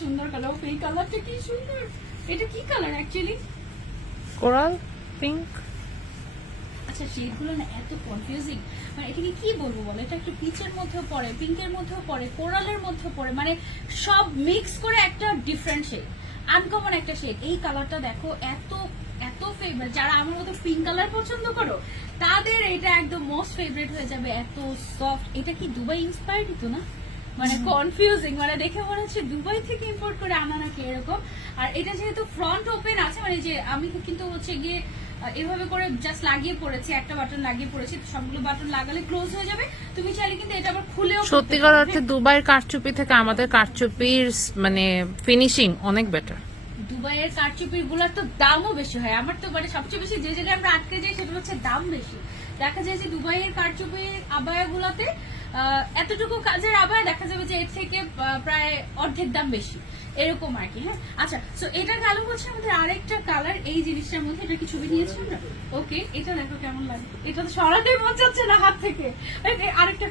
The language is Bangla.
সুন্দর কালার। এই কালারটা কি সুন্দর। এটা কি কালার অ্যাকচুয়ালি? Coral pink. আচ্ছা শেডগুলো না এত কনফিউজিং, মানে এটাকে কি বলবো বলো, এটা একটু পিচের মধ্যেও পড়ে, পিঙ্কের মধ্যেও পড়ে, কোরালের মধ্যেও পড়ে, মানে সব মিক্স করে একটা ডিফারেন্ট শেড, আনকমন একটা শেড। এই কালারটা দেখো এত এত ফেভারিট, যারা আমার মতো পিঙ্ক কালার পছন্দ করো তাদের এটা একদম মোস্ট ফেভারিট হয়ে যাবে। এত সফট, এটা কি দুবাই ইন্সপায়ার্ড তো না, মানে কনফিউজিং, মানে দেখে মনে হচ্ছে দুবাই থেকে ইম্পোর্ট করে আনা নাকি এরকম। আর এটা যেহেতু ফ্রন্ট ওপেন আছে, মানে যে আমি কিন্তু হচ্ছে গিয়ে এভাবে করে জাস্ট লাগিয়ে পড়েছি, একটা বাটন লাগিয়ে পড়েছি, সবগুলো বাটন লাগালে ক্লোজ হয়ে যাবে। তুমি চাইলে কিন্তু এটা আবার খুলেও, সত্যিকার অর্থে দুবাইয়ের কারচুপি থেকে আমাদের কারচুপির মানে ফিনিশিং অনেক বেটার। দুবাইয়ের কারচুপির গুলার তো দামও বেশি হয়। আমার তো মানে সবচেয়ে বেশি যে জায়গায় আমরা আটকে যাই সেটা হচ্ছে দাম বেশি। দেখা যায় যে দুবাইয়ের কারচুপির আবায়া গুলাতে এতটুকু কাজের আবায়া দেখা যাবে যে এর থেকে প্রায় অর্ধেক দাম বেশি, এরকম আর কি। হ্যাঁ আচ্ছা, সো এটা গেল হচ্ছে আমাদের আরেকটা কালার। এই জিনিসটার মধ্যে এটা কি ছবি নিয়েছি আমরা? ওকে, এটা দেখো কেমন লাগে। এটা তো সরাতেই মন চাচ্ছে না হাত থেকে। আরেকটা